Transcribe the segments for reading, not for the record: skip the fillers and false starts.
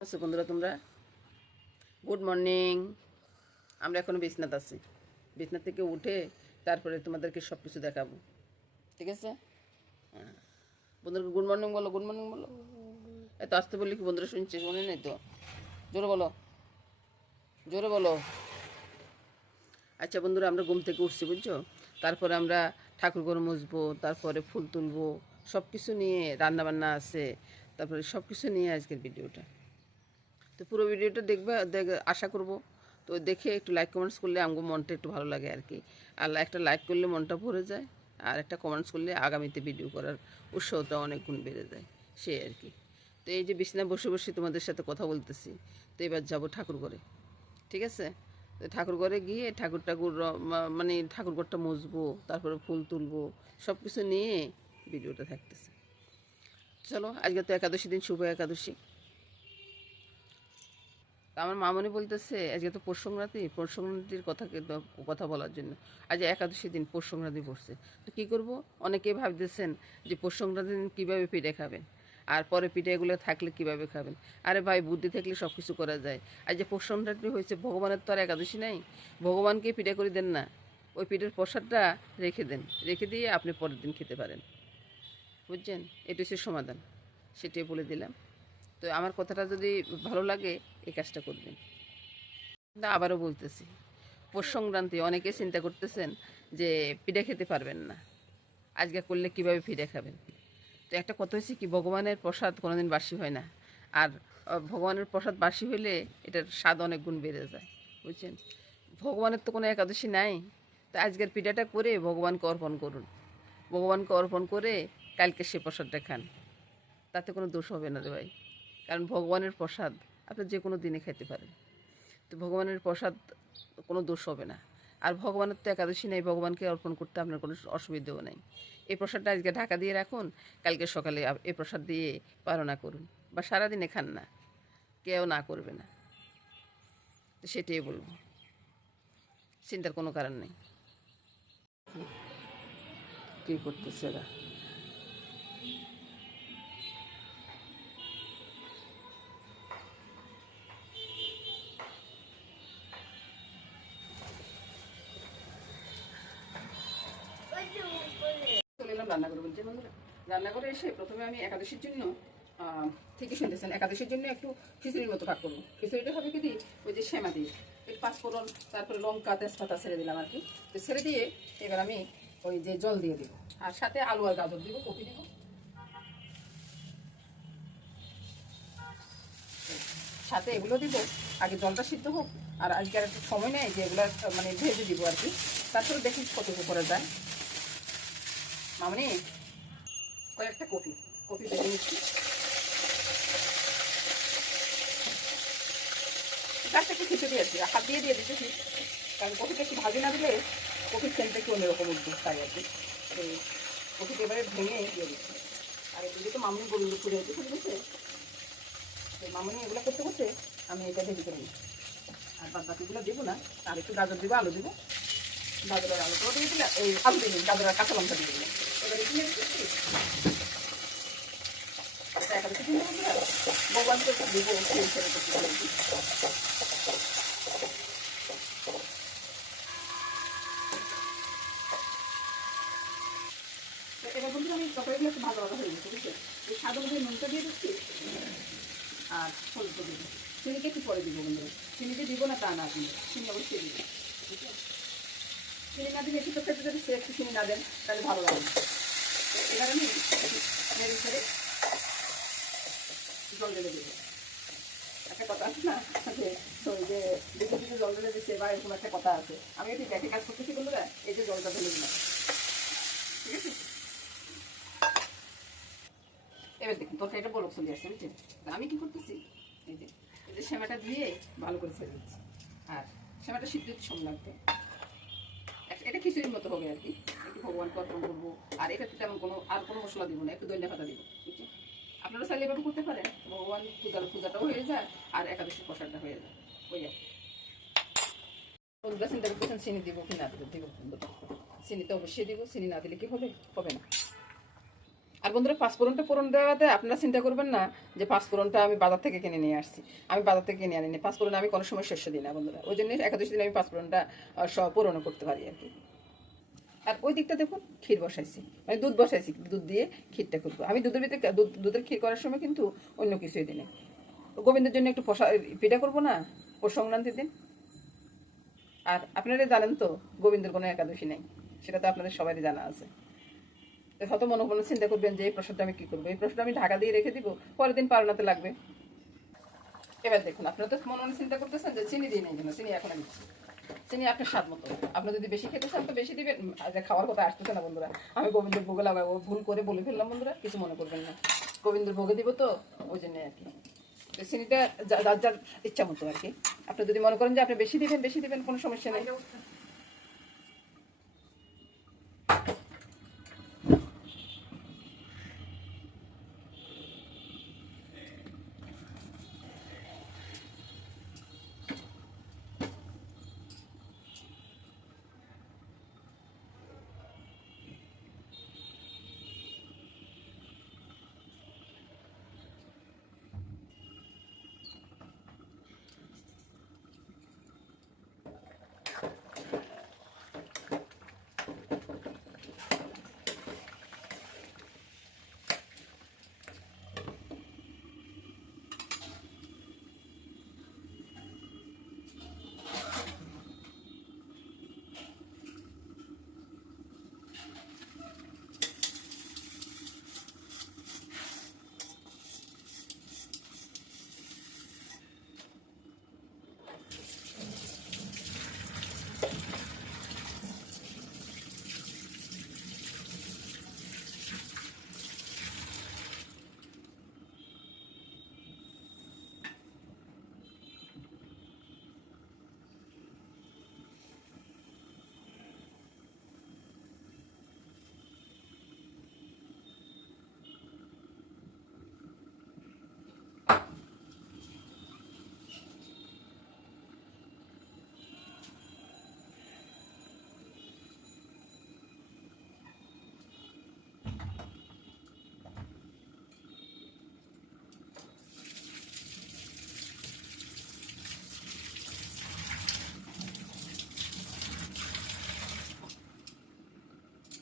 আচ্ছা বন্ধুরা, তোমরা গুড মর্নিং। আমরা এখনো বিছনাতে আছি। বিছনা থেকে উঠে তারপরে তোমাদেরকে সব কিছু দেখাবো, ঠিক আছে? হ্যাঁ, বন্ধুরা গুড মর্নিং বলো, গুড মর্নিং বলো। এত আসতে বললি কি বন্ধুরা শুনছে? শুনে নেই তো, জোরে বলো, জোরে বলো। আচ্ছা বন্ধুরা, আমরা ঘুম থেকে উঠছি বুঝছো। তারপরে আমরা ঠাকুর ঘর মুছবো, তারপরে ফুল তুলবো, সব কিছু নিয়ে রান্নাবান্না আছে, তারপরে সব কিছু নিয়ে আজকের ভিডিওটা। তো পুরো ভিডিওটা দেখবে, আশা করব। তো দেখে একটু লাইক কমেন্টস করলে আমার মনটা একটু ভালো লাগে আর কি। আর একটা লাইক করলে মনটা ভরে যায়, আর একটা কমেন্টস করলে আগামীতে ভিডিও করার উৎসাহটা অনেক গুণ বেড়ে যায়, সে আর কি। তো এই যে বিছানায় বসে বসে তোমাদের সাথে কথা বলতেছি, তো এবার যাব ঠাকুর ঘরে, ঠিক আছে? তো ঠাকুর ঘরে গিয়ে মানে ঠাকুর ঘরটা মুছবো, তারপরে ফুল তুলবো, সব কিছু নিয়ে ভিডিওটা থাকতেছে। চলো, আজকে তো একাদশী দিন, শুভ একাদশী। তা আমার মামনি বলতেছে আজকে তো পৌষ সংক্রান্তি, পৌষ সংক্রান্তির কথা বলার জন্য। আজ একাদশী দিন পৌষ সংক্রান্তি পড়ছে, তো কী করবো? অনেকেই ভাবতেছেন যে পৌষ সংক্রান্তির দিন কীভাবে পিঠে খাবেন, আর পরে পিঠে এগুলো থাকলে কীভাবে খাবেন। আরে ভাই, বুদ্ধি থাকলে সব কিছু করা যায়। আজ যে পৌষ সংক্রান্তি হয়েছে, ভগবানের তো আর একাদশী নাই। ভগবানকে পিঠে করে দেন না, ওই পিঠের প্রসাদটা রেখে দেন, রেখে দিয়ে আপনি পরের দিন খেতে পারেন। বুঝছেন? এটা হচ্ছে সমাধান, সেটাই বলে দিলাম। তো আমার কথাটা যদি ভালো লাগে, এই কাজটা করবেন। না, আবারও বলতেছি, পৌষ সংক্রান্তি অনেকে চিন্তা করতেছেন যে পিঠে খেতে পারবেন না, আজকে করলে কিভাবে পিঠে খাবেন। তো একটা কথা হচ্ছে কি, ভগবানের প্রসাদ কোনোদিন বাসি হয় না। আর ভগবানের প্রসাদ বাসি হইলে এটার স্বাদ অনেক গুণ বেড়ে যায়, বুঝছেন? ভগবানের তো কোনো একাদশী নাই। তো আজকের পিঠাটা করে ভগবানকে অর্পণ করুন, ভগবানকে অর্পণ করে কালকে সে প্রসাদটা খান, তাতে কোনো দোষ হবে না রে ভাই। কারণ ভগবানের প্রসাদ আপনি যে কোনো দিনে খেতে পারেন। তো ভগবানের প্রসাদ কোনো দোষ হবে না। আর ভগবানের তো একাদশী নেই, ভগবানকে অর্পণ করতে আপনার কোনো অসুবিধাও নেই। এই প্রসাদটা আজকে ঢাকা দিয়ে রাখুন, কালকে সকালে এই প্রসাদ দিয়ে পালনা করুন, বা সারাদিনে খান না, কেউ না করবে না। তো সেটাই বলবো, চিন্তার কোনো কারণ নেই। কী করতেছে এরা? চলে এলাম রান্না করে, বলছি বন্ধুরা। রান্না করে এসে প্রথমে আমি একাদশীর জন্য ঠিকই শুনতেছেন, একাদশীর জন্য একটু খিচুড়ির মতো ভাগ করবো। খিচুড়িটা হবে কি দিয়ে, ওই যে শ্যামা দিয়ে একটু পাঁচফোড়ন, তারপরে লঙ্কা তেজপাতা ছেড়ে দিলাম আর কি। তো ছেড়ে দিয়ে এবার আমি ওই যে জল দিয়ে দিব, আর সাথে আলু আর গাজর দিব, কপি দিব, সাথে এগুলো দিব। আগে জলটা সিদ্ধ হোক, আর আজকে আর একটু সময় নেই যে এগুলো মানে ভেজে দিব আর কি। তারপরে দেখি কতটুকু করা যায়। মানে কয়েকটা কপি কপি ভেজে নিচ্ছি। গাছটা একটু খিচুড়ি আছে, হাত দিয়ে দিয়ে দিতেছি, কারণ কপিটা একটু ভাজি না দিলে কপির সেন্টটা একটু অন্যরকম উঠবে, তাই আর কি। এই কপিটা এবারে ভেঙে দিয়ে দিচ্ছি। আর এদিকে তো মামনি গরুর পুজো হতে শুরু করছে, মামনি এগুলো করতে করতে আমি এটা ভেজে করে নিই। আর বাদ বাকিগুলো দেবো না, আর একটু গাজর দেবো, আলু দেবো। গাজরের আলুটাও দিয়ে দিলাম, এই আলু দিয়ে দিন, গাজর আর কাঁচা লঙ্কা দিয়ে দিলাম। এবারে দিয়ে দিচ্ছি একাদশী দিন ভগবানকে দেবো, সেই হিসেবে করতে পারি। এবার বন্ধু আমি তরকারিগুলো একটু ভালো হয়ে গেছে, বুঝছো? এই স্বাদ অনুযায়ী নুনটা দিয়ে দিচ্ছি, আর হলুদ দিয়ে দিচ্ছি। চিনিটা একটু পরে দিব বন্ধুরা, চিনিটা দিব না তা না, কিন্তু চিনি অবশ্যই দিব, বুঝছো? চিনি না দিলে একটু তরকারি যদি সে একটু চিনি না দেন তাহলে ভালো লাগে না। এবার আমি নেড়ে ছেড়ে জল ঢেলে দেবো। একটা কথা আছে না যে ওই যে বেশি কিছু জল ঢেলে দিচ্ছে, বা এরকম একটা কথা আছে। আমি ঠিক একই কাজ করতেছি বন্ধুরা, এই যে জলটা ঢেলে দিলাম, ঠিক আছে? এবার দেখুন তরকারিটা বলক চলে আসছে, বুঝছেন? আমি কি করতেছি, এই যে শ্যামাটা দিয়ে ভালো করে ছেড়ে দিচ্ছি। আর শ্যামাটা সিদ্ধ হতে সময় লাগবে, এটা খিচুড়ির মতো হবে আর কি। একটু ভগবানকে অর্পণ করবো, আর এটাতে তেমন কোনো মশলা দিব না, একটু দইনা পাতা দিব, বুঝছেন? আপনারা চাইলে এভাবে করতে পারেন, ভগবান পূজাটাও হয়ে যায় আর একাদশী প্রসাদটা হয়ে যায়, ওই আর বন্ধুরা। চিন্তা করতেছেন চিনি দিব কি না দিব, চিনি তো অবশ্যই দিব, চিনি না দিলে কি হবে, হবে না। আর বন্ধুরা, পাঁচফোড়নটা ফোড়ন দেওয়াতে আপনারা চিন্তা করবেন না যে পাঁচফোড়নটা আমি বাজার থেকে কিনে নিয়ে আসছি। আমি বাজার থেকে কিনে আনিনি। পাঁচফোড়ন আমি কোনো সময় শস্য দিই না বন্ধুরা, ওই জন্য একাদশী দিন আমি পাঁচফোড়নটা সব পূরণও করতে পারি আর কি। আর ওই দিকটা দেখুন, ক্ষীর বসাইছি, মানে দুধ বসাইছি, দুধ দিয়ে ক্ষীরটা করবো। আমি দুধের ভিতরে দুধের ক্ষীর করার সময় কিন্তু অন্য কিছুই দিনে। গোবিন্দের জন্য একটু পিঠা করবো না পৌষ সংক্রান্তির দিন। আর আপনারা জানেন তো গোবিন্দের কোনো একাদশী নেই, সেটা তো আপনাদের সবারই জানা আছে। তো হয়তো মনে মনে চিন্তা করবেন যে এই প্রসাদটা আমি কি করবো, এই প্রসাদটা আমি ঢাকা দিয়ে রেখে দিব, পরের দিন পালনাতে লাগবে। এবার দেখুন, আপনারা তো মনে মনে চিন্তা করতেছেন যে চিনি দিই নেই কেন, চিনি এখন আমি দিচ্ছি। চিনি আপনার স্বাদ মতো, আপনার যদি বেশি খেতে চান তো বেশি দিবেন। খাওয়ার কথা আসতেছে না বন্ধুরা, আমি গোবিন্দের ভোগে লাগাবো, ভুল করে বলে ফেললাম বন্ধুরা, কিছু মনে করবেন না। গোবিন্দের ভোগে দিব তো ওই জন্য আর কি। চিনিটা যার যার ইচ্ছা মতো আর কি। আপনি যদি মনে করেন যে আপনি বেশি দিবেন, কোনো সমস্যা নেই।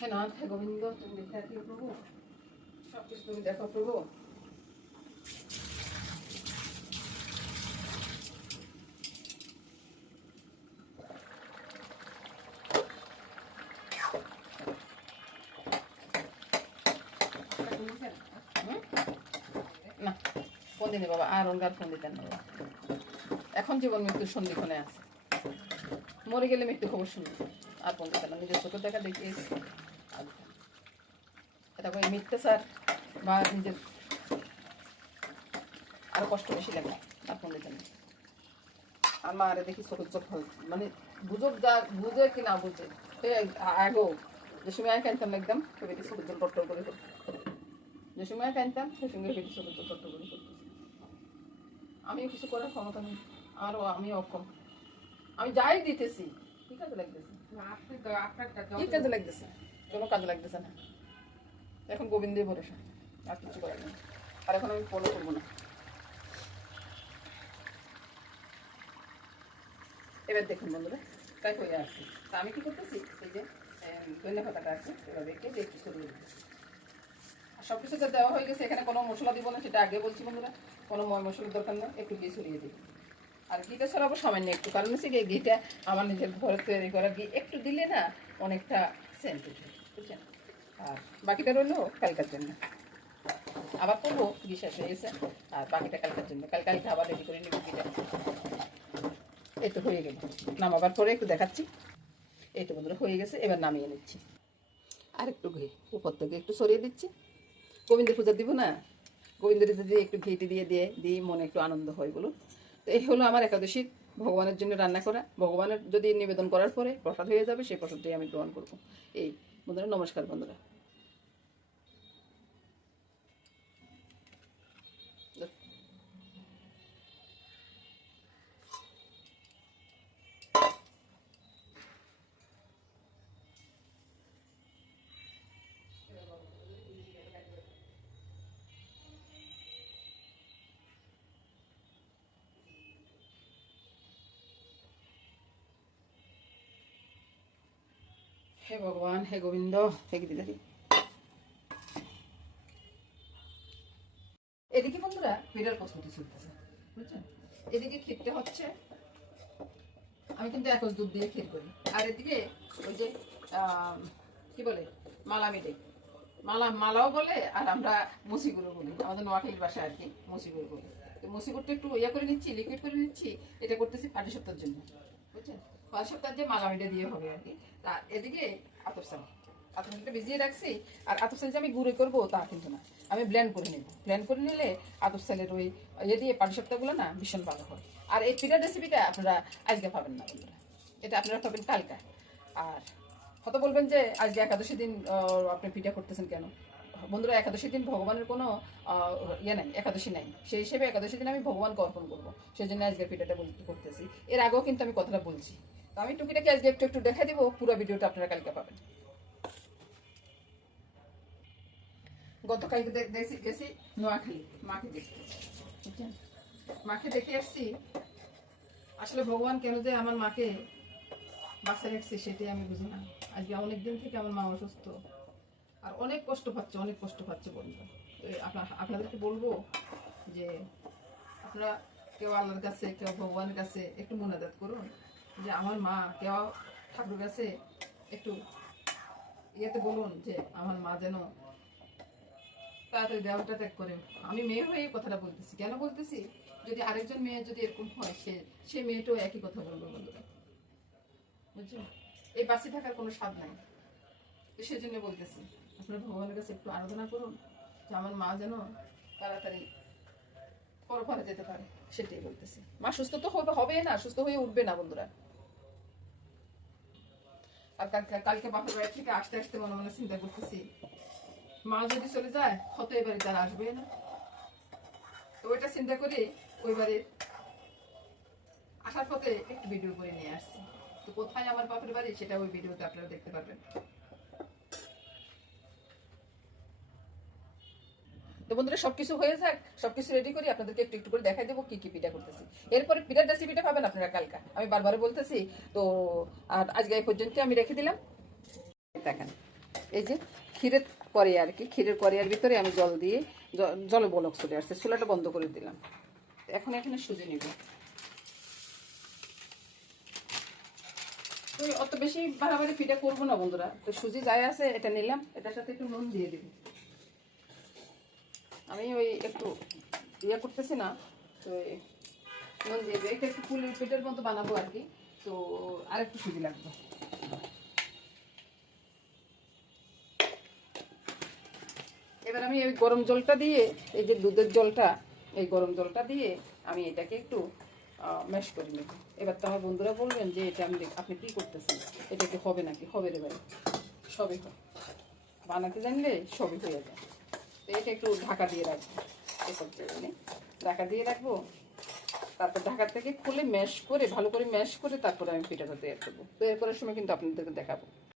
হ্যাঁ না, হ্যাঁ গোবিন্দ, তুমি দেখে রাখিও প্রভু, সব কিছু তুমি দেখো প্রভু। না, ফোন দিনে বাবা, আর অনগার ফোন দিতেন না বাবা। এখন জীবন মৃত্যুর সন্ধিক্ষণে আছে, মরে গেলে মৃত্যু খবর শুনবে, আর ফোন দিতেন না। নিজের চোখের দেখা দেখিয়েছি। এটা করে মিথ্যাচার বা নিজের আরো কষ্ট বেশি লাগে, আর ফোন দিতেন না। আর মা আরে দেখি চোখের চোখ মানে বুঝুক, যা বুঝে কি না বুঝে, সে আগেও যে সময় আমি কানতাম একদম বেটি চোখের জল টট্টর করে করতো, যে সময় কানতাম সে সঙ্গে বেটি চোখের জল টট্টর করে করতো। আমিও কিছু করার ক্ষমতা নেই, আরও আমি অক্ষম। আমি যাই দিতেছি কি কাজে লাগতেছে, কি কাজে লাগতেছে, কোনো কাজে লাগতেছে না। এখন গোবিন্দই ভরসা, আর কিছু করার নেই। আর এখন আমি ফলো করবো না। এবার দেখুন বন্ধুরা, তাই হয়ে আসছি। তা আমি কি করতেছি, এই যে ধনিয়া পাতাটা আছে এভাবে কেটে একটু সরিয়ে দিতেছি। আর সব কিছু তো দেওয়া হয়ে গেছে, এখানে কোনো মশলা দিব না, সেটা আগে বলছি বন্ধুরা, কোনো মশলার দরকার না, একটু ঘি ছড়িয়ে দিই। আর ঘিটা ছড়াবো সামান্য একটু, কারণ হচ্ছে কি ঘিটা আমার নিজের ঘরে তৈরি করা ঘি, একটু দিলে না অনেকটা সেন্ট উঠে, বুঝছেন। আর বাকিটা রইলো কালকার জন্য, আবার করবো, ঘি শেষ হয়ে গেছে। আর বাকিটা কালকার জন্য, কালকে আবার রেডি করে নিব ঘিটা। এই তো হয়ে গেল, নামাবার পরে একটু দেখাচ্ছি। এই তো বন্ধুরা হয়ে গেছে, এবার নামিয়ে নিচ্ছি। আর একটু ঘি উপর থেকে একটু সরিয়ে দিচ্ছি। গোবিন্দের পূজা দিব না, গোবিন্দের যদি একটু ঘিটি দিই মনে একটু আনন্দ হয় বলুন। তো এই হলো আমার একাদশীর ভগবানের জন্য রান্না করা। ভগবানের যদি নিবেদন করার পরে প্রসাদ হয়ে যাবে, সেই প্রসাদটাই আমি গ্রহণ করবো। এই বন্ধুরা, নমস্কার বন্ধুরা। হে ভগবান, হে গোবিন্দ, হে গিরিধারী। এদিকে বন্ধুরা পিঠার প্রস্তুতি চলতেছে, বুঝছেন? এদিকে ক্ষীরটা হচ্ছে, আমি কিন্তু একজ দুধ দিয়ে ক্ষীর করি। আর এদিকে ওই যে কি বলে মালা মিটে, মালাও বলে, আর আমরা মুসিগুড়ো বলি, আমাদের নোয়াখালীর ভাষায় আর কি মুসিগুড়ো বলি। তো মুসিগুড়টা একটু ইয়ে করে নিচ্ছি, লিকুইড করে নিচ্ছি। এটা করতেছি পাটি সপ্তাহের জন্য, বুঝছেন? পাটি সপ্তাহের যে মালা মিটে দিয়ে হবে আর কি। তা এদিকে আতপসালটা ভিজিয়ে রাখছি। আর আতপসাল যে আমি গুঁড়ো করবো তা কিন্তু না, আমি ব্লেন্ড করে নেব। ব্লেন্ড করে নিলে আতপসালের ওই ইয়ে দিয়ে পাটি সপ্তাহগুলো না ভীষণ ভালো হয়। আর এই পিঠার রেসিপিটা আপনারা আজকে পাবেন না বন্ধুরা, এটা আপনারা পাবেন কালকা। আর হয়তো বলবেন যে আজকে একাদশী দিন আপনি পিঠা করতেছেন কেন? বন্ধুরা, একাদশী দিন ভগবানের কোনো ইয়ে নাই, একাদশী নাই। সেই হিসেবে একাদশী দিন আমি ভগবানকে অর্পণ করবো, সেই জন্য আজকে পিঠাটা করতেছি। এর আগেও কিন্তু আমি কথাটা বলছি। তো আমি টুকিটাকে আজকে একটু একটু দেখাই দিব, পুরো ভিডিওটা আপনারা কালকে পাবেন। গতকালকে গেছি নোয়াখালী মাকে দেখতে, বুঝছেন? মাকে দেখে আসছি। আসলে ভগবান কেন যে আমার মাকে বাঁচিয়ে রাখছে সেটাই আমি বুঝি না। আজকে অনেকদিন থেকে আমার মা অসুস্থ, আর অনেক কষ্ট পাচ্ছে বন্ধু। তো আপনাদেরকে বলবো যে আপনারা কেউ আল্লাহর কাছে, কেউ ভগবানের কাছে একটু মোনাজাত করুন যে আমার মা, কেউ ঠাকুরের কাছে একটু ইয়েতে বলুন যে আমার মা যেন তাড়াতাড়ি দেহটা ত্যাগ করে। আমি মেয়ে হয়ে এই কথাটা বলতেছি। কেন বলতেছি? যদি আরেকজন মেয়ে যদি এরকম হয়, সে মেয়েটাও একই কথা বলবে বন্ধুরা, বুঝছো? এই বাঁচি থাকার কোনো স্বাদ নাই। তো সেজন্য বলতেছি আপনারা ভগবানের কাছে একটু আরাধনা করুন যে আমার মা যেন তাড়াতাড়ি পরপারে যেতে পারে, সেটাই বলতেছি। মা সুস্থ তো হবে না, সুস্থ হয়ে উঠবে না বন্ধুরা। আর কালকে বাপের বাড়ি থেকে আসতে আসতে মনে মনে চিন্তা করতেছি, মা যদি চলে যায় হয়তো এবারে তারা আসবে না। তো ওইটা চিন্তা করে ওই বাড়ির আসার পথে একটু ভিডিও করে নিয়ে আসছি। তো কোথায় আমার বাপের বাড়ি সেটা ওই ভিডিওতে আপনারা দেখতে পারবেন। তো বন্ধুরা, সবকিছু হয়ে যাক, সবকিছু রেডি করি, আপনাদেরকে একটু একটু করে দেখাই দেবো কি কি পিঠা করতেছি। এরপরে পিঠার রেসিপিটা পাবেন আপনারা কালকা, আমি বারবার বলতেছি। তো আর আজকে এই পর্যন্ত আমি রেখে দিলাম। দেখেন এই যে ক্ষীরের কড়াই আর কি, ক্ষীরের কড়াইয়ের ভিতরে আমি জল দিয়ে, জলে বলক চলে আসছে, চুলাটা বন্ধ করে দিলাম। এখন এখানে সুজি নিব। তো অত বেশি বাড়াবাড়ি পিঠা করবো না বন্ধুরা। তো সুজি যাই আছে এটা নিলাম, এটার সাথে একটু নুন দিয়ে দিব। আমি ওই একটু ইয়ে করতেছি না, তো নুন দিয়ে দেবো। এটা একটু ফুলের পিঠার মতো বানাবো আর কি। তো আর একটু সুজি লাগবে। এবার আমি ওই গরম জলটা দিয়ে, এই যে দুধের জলটা, এই গরম জলটা দিয়ে আমি এটাকে একটু ম্যাশ করে নেব। এবার তো আমার বন্ধুরা বলবেন যে এটা আপনি কী করতেছেন, এটা কি হবে নাকি? হবে রে ভাই, সবই হয়, বানাতে জানলে সবই হয়ে যায়। তো এটা একটু ঢাকা দিয়ে রাখবো, এসব জায়গায় ঢাকা দিয়ে রাখবো। তারপর ঢাকা থেকে খুলে ম্যাশ করে, ভালো করে ম্যাশ করে তারপরে আমি পিঠাটা তৈরি করবো। তৈরি করার সময় কিন্তু আপনাদেরকে দেখাবো।